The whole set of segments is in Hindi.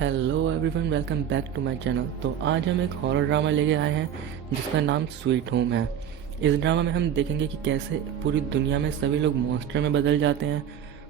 Hello everyone, welcome back to my channel. तो आज हम एक हॉरर ड्रामा लेके आए हैं जिसका नाम स्वीट होम है। इस ड्रामा में हम देखेंगे कि कैसे पूरी दुनिया में सभी लोग मॉन्स्टर में बदल जाते हैं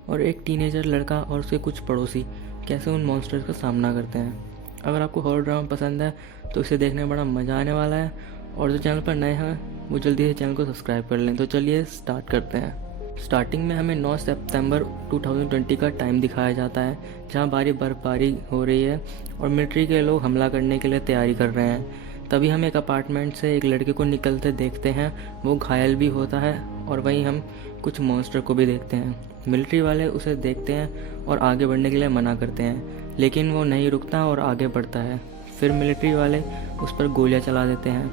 और एक टीनेजर लड़का और उसके कुछ पड़ोसी कैसे उन मॉन्स्टर्स का सामना करते हैं। अगर आपको हॉरर ड्रामा पसंद है तो इसे देखने में बड़ा मज़ा आने वाला है, और जो चैनल पर नए हैं वो जल्दी से चैनल को सब्सक्राइब कर लें। तो चलिए स्टार्ट करते हैं। स्टार्टिंग में हमें 9 सितंबर 2020 का टाइम दिखाया जाता है, जहां भारी बर्फबारी हो रही है और मिलिट्री के लोग हमला करने के लिए तैयारी कर रहे हैं। तभी हम एक अपार्टमेंट से एक लड़के को निकलते देखते हैं। वो घायल भी होता है और वहीं हम कुछ मॉन्स्टर को भी देखते हैं। मिलिट्री वाले उसे देखते हैं और आगे बढ़ने के लिए मना करते हैं, लेकिन वो नहीं रुकता और आगे बढ़ता है। फिर मिलिट्री वाले उस पर गोलियां चला देते हैं।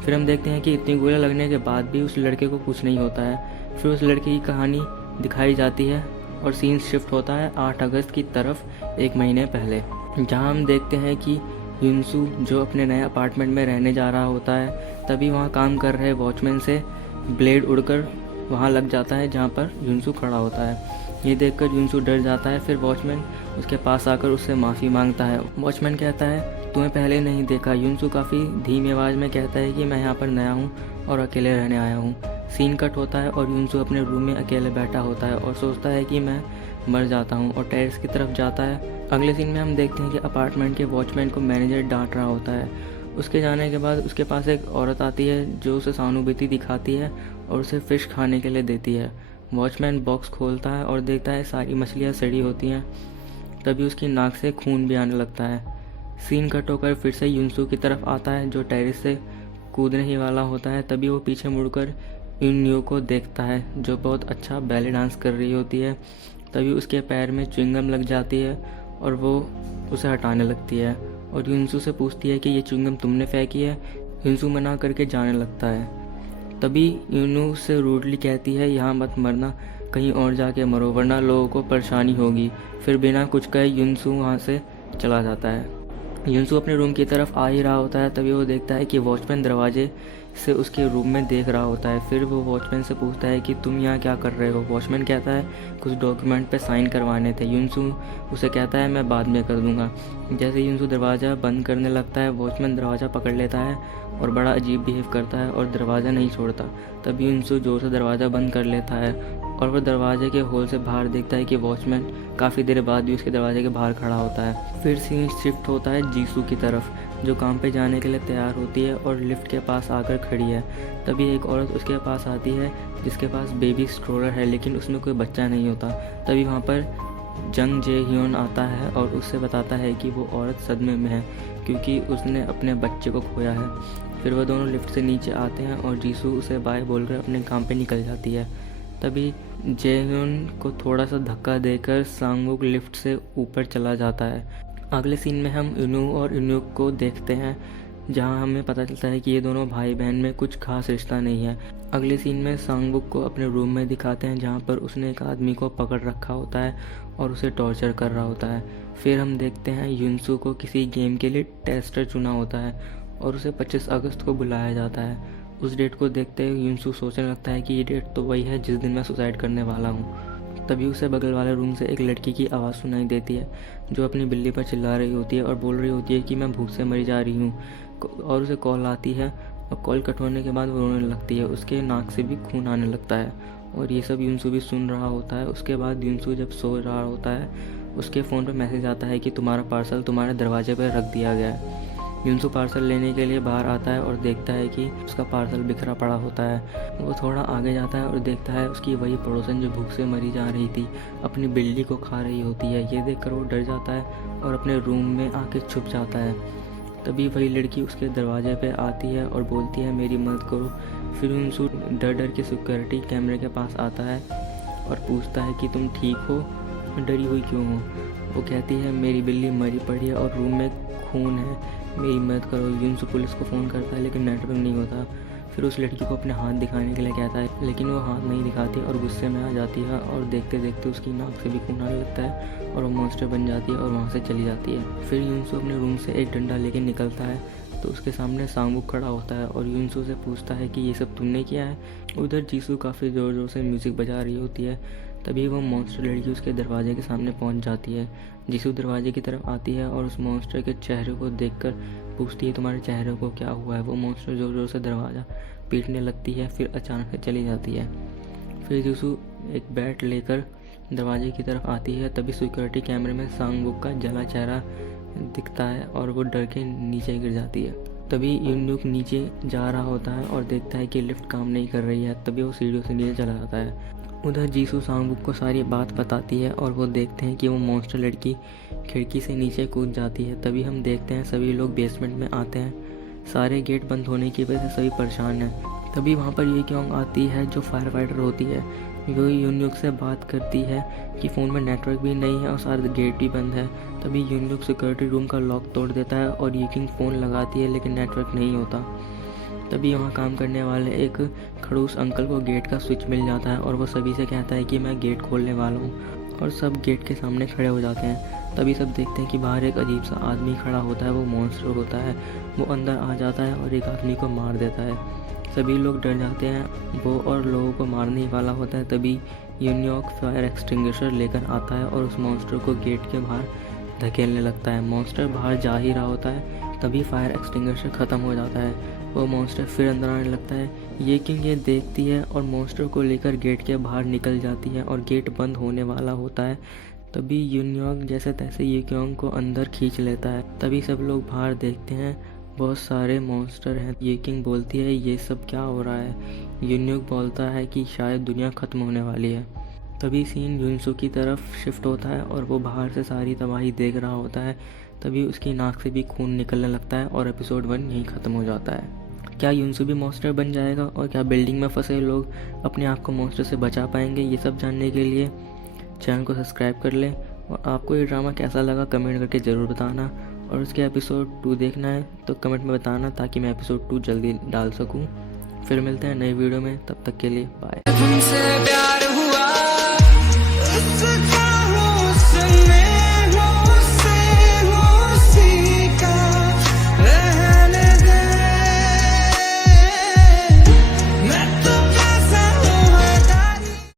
फिर हम देखते हैं कि इतनी गोलियां लगने के बाद भी उस लड़के को कुछ नहीं होता है। फिर उस लड़के की कहानी दिखाई जाती है और सीन शिफ्ट होता है 8 अगस्त की तरफ, एक महीने पहले, जहां हम देखते हैं कि युनसू जो अपने नए अपार्टमेंट में रहने जा रहा होता है, तभी वहां काम कर रहे वॉचमैन से ब्लेड उड़कर वहां लग जाता है जहां पर युनसू खड़ा होता है। ये देखकर युनसू डर जाता है। फिर वॉचमैन उसके पास आकर उससे माफ़ी मांगता है। वॉचमैन कहता है, तुम्हें पहले नहीं देखा। युनसू काफ़ी धीमी आवाज़ में कहता है कि मैं यहाँ पर नया हूँ और अकेले रहने आया हूँ। सीन कट होता है और युनसू अपने रूम में अकेले बैठा होता है और सोचता है कि मैं मर जाता हूँ, और टेरेस की तरफ जाता है। अगले सीन में हम देखते हैं कि अपार्टमेंट के वॉचमैन को मैनेजर डांट रहा होता है। उसके जाने के बाद उसके पास एक औरत आती है जो उसे सहानुभूति दिखाती है और उसे फ़िश खाने के लिए देती है। वॉचमैन बॉक्स खोलता है और देखता है सारी मछलियाँ सड़ी होती हैं। तभी उसकी नाक से खून भी आने लगता है। सीन कट होकर फिर से युनसू की तरफ आता है जो टेरेस से कूदने ही वाला होता है। तभी वो पीछे मुड़कर यून्यू को देखता है जो बहुत अच्छा बैले डांस कर रही होती है। तभी उसके पैर में च्युइंगम लग जाती है और वो उसे हटाने लगती है और युनसू से पूछती है कि ये च्युइंगम तुमने फेंकी है। युनसू मना करके जाने लगता है। तभी यूनू से रूडली कहती है, यहाँ मत मरना, कहीं और जाके मरो वरना लोगों को परेशानी होगी। फिर बिना कुछ कहे युनसू वहाँ से चला जाता है। युनसू अपने रूम की तरफ आ ही रहा होता है, तभी वो देखता है कि वॉचमैन दरवाजे से उसके रूम में देख रहा होता है। फिर वो वॉचमैन से पूछता है कि तुम यहाँ क्या कर रहे हो। वॉचमैन कहता है कुछ डॉक्यूमेंट पे साइन करवाने थे। युनसू उसे कहता है मैं बाद में कर दूंगा। जैसे युनसू दरवाज़ा बंद करने लगता है, वॉचमैन दरवाज़ा पकड़ लेता है और बड़ा अजीब बिहेव करता है और दरवाज़ा नहीं छोड़ता। तभी युनसू जोर से दरवाज़ा बंद कर लेता है और वह दरवाजे के होल से बाहर देखता है कि वॉचमैन काफ़ी देर बाद भी उसके दरवाजे के बाहर खड़ा होता है। फिर सीन शिफ्ट होता है जीसू की तरफ, जो काम पे जाने के लिए तैयार होती है और लिफ्ट के पास आकर खड़ी है। तभी एक औरत उसके पास आती है जिसके पास बेबी स्ट्रोलर है, लेकिन उसमें कोई बच्चा नहीं होता। तभी वहाँ पर जंग जे ह्योन आता है और उससे बताता है कि वो औरत सदमे में है क्योंकि उसने अपने बच्चे को खोया है। फिर वह दोनों लिफ्ट से नीचे आते हैं और जीसू उसे बाय बोलकर अपने काम पे निकल जाती है। तभी जेह्योन को थोड़ा सा धक्का देकर सांगुक लिफ्ट से ऊपर चला जाता है। अगले सीन में हम इनू और इन्युक को देखते हैं, जहां हमें पता चलता है कि ये दोनों भाई बहन में कुछ खास रिश्ता नहीं है। अगले सीन में सांगुक को अपने रूम में दिखाते हैं जहां पर उसने एक आदमी को पकड़ रखा होता है और उसे टॉर्चर कर रहा होता है। फिर हम देखते हैं युनसू को किसी गेम के लिए टेस्टर चुना होता है और उसे 25 अगस्त को बुलाया जाता है। उस डेट को देखते हुए युनसू सोचने लगता है कि ये डेट तो वही है जिस दिन मैं सुसाइड करने वाला हूँ। तभी उसे बगल वाले रूम से एक लड़की की आवाज़ सुनाई देती है जो अपनी बिल्ली पर चिल्ला रही होती है और बोल रही होती है कि मैं भूख से मरी जा रही हूँ, और उसे कॉल आती है और कॉल कट होने के बाद वो रोने लगती है। उसके नाक से भी खून आने लगता है और ये सब युनसू भी सुन रहा होता है। उसके बाद युनसू जब सो रहा होता है, उसके फ़ोन पर मैसेज आता है कि तुम्हारा पार्सल तुम्हारे दरवाजे पर रख दिया गया है। युनसू पार्सल लेने के लिए बाहर आता है और देखता है कि उसका पार्सल बिखरा पड़ा होता है। वो थोड़ा आगे जाता है और देखता है उसकी वही पड़ोसन जो भूख से मरी जा रही थी अपनी बिल्ली को खा रही होती है। ये देखकर वो डर जाता है और अपने रूम में आके छुप जाता है। तभी वही लड़की उसके दरवाजे पे आती है और बोलती है मेरी मदद करो। फिर युनसू डर डर के सिक्योरिटी कैमरे के पास आता है और पूछता है कि तुम ठीक हो, डरी हुई क्यों हो। वो कहती है मेरी बिल्ली मरी पड़ी है और रूम में खून है, मेरी मदद करो। युनसू पुलिस को फ़ोन करता है लेकिन नेटवर्क नहीं होता। फिर उस लड़की को अपने हाथ दिखाने के लिए कहता है, लेकिन वो हाथ नहीं दिखाती और गुस्से में आ जाती है और देखते देखते उसकी नाक से भी खून आने लगता है और वो मॉन्स्टर बन जाती है और वहाँ से चली जाती है। फिर युनसू अपने रूम से एक डंडा लेके निकलता है तो उसके सामने सांगुक खड़ा होता है और युनसू से पूछता है कि ये सब तुमने किया है। उधर जीसू काफ़ी ज़ोर ज़ोर से म्यूज़िक बजा रही होती है। तभी वो मॉन्स्टर लड़की उसके दरवाजे के सामने पहुंच जाती है। जीसू दरवाजे की तरफ आती है और उस मॉन्स्टर के चेहरे को देखकर पूछती है तुम्हारे चेहरे को क्या हुआ है। वो मॉन्स्टर ज़ोर ज़ोर से दरवाज़ा पीटने लगती है, फिर अचानक से चली जाती है। फिर जीसू एक बैट लेकर दरवाजे की तरफ आती है। तभी सिक्योरिटी कैमरे में सांगवुक का जला चेहरा दिखता है और वो डर के नीचे गिर जाती है। तभी यून्यूक नीचे जा रहा होता है और देखता है कि लिफ्ट काम नहीं कर रही है। तभी वो सीढ़ियों से नीचे चला जाता है। उधर जीसू सांगवुक को सारी बात बताती है और वो देखते हैं कि वो मॉन्स्टर लड़की खिड़की से नीचे कूद जाती है। तभी हम देखते हैं सभी लोग बेसमेंट में आते हैं। सारे गेट बंद होने की वजह से सभी परेशान हैं। तभी वहाँ पर ये क्यों आती है जो फायर फाइटर होती है। वो यून्यूक से बात करती है कि फ़ोन में नेटवर्क भी नहीं है और सारे गेट भी बंद है। तभी यून्यूक सिक्योरिटी रूम का लॉक तोड़ देता है और यूकिंग फ़ोन लगाती है लेकिन नेटवर्क नहीं होता। तभी वहाँ काम करने वाले एक खड़ूस अंकल को गेट का स्विच मिल जाता है और वो सभी से कहता है कि मैं गेट खोलने वाला हूँ और सब गेट के सामने खड़े हो जाते हैं। तभी सब देखते हैं कि बाहर एक अजीब सा आदमी खड़ा होता है। वो मॉन्स्टर होता है। वो अंदर आ जाता है और एक आदमी को मार देता है। सभी लोग डर जाते हैं। वो और लोगों को मारने ही वाला होता है। तभी यून्यूक फायर एक्सटिंग्विशर लेकर आता है और उस मॉन्स्टर को गेट के बाहर धकेलने लगता है। मॉन्स्टर बाहर जा ही रहा होता है तभी फायर एक्सटिंग्विशर ख़त्म हो जाता है। वो मॉन्स्टर फिर अंदर आने लगता है। ये किंग ये देखती है और मॉन्स्टर को लेकर गेट के बाहर निकल जाती है और गेट बंद होने वाला होता है। तभी यून्यूक जैसे तैसे ये किंग को अंदर खींच लेता है। तभी सब लोग बाहर देखते हैं, बहुत सारे मॉन्स्टर हैं। ये किंग बोलती है ये सब क्या हो रहा है। यून्यूक बोलता है कि शायद दुनिया ख़त्म होने वाली है। तभी सीन युनसू की तरफ शिफ्ट होता है और वो बाहर से सारी तबाही देख रहा होता है। तभी उसकी नाक से भी खून निकलने लगता है और एपिसोड 1 यहीं ख़त्म हो जाता है। क्या युनसू भी मॉन्स्टर बन जाएगा और क्या बिल्डिंग में फंसे लोग अपने आप को मॉन्स्टर से बचा पाएंगे, ये सब जानने के लिए चैनल को सब्सक्राइब कर लें। और आपको ये ड्रामा कैसा लगा कमेंट करके ज़रूर बताना। और उसके एपिसोड 2 देखना है तो कमेंट में बताना ताकि मैं एपिसोड 2 जल्दी डाल सकूं। फिर मिलते हैं नई वीडियो में, तब तक के लिए बाय।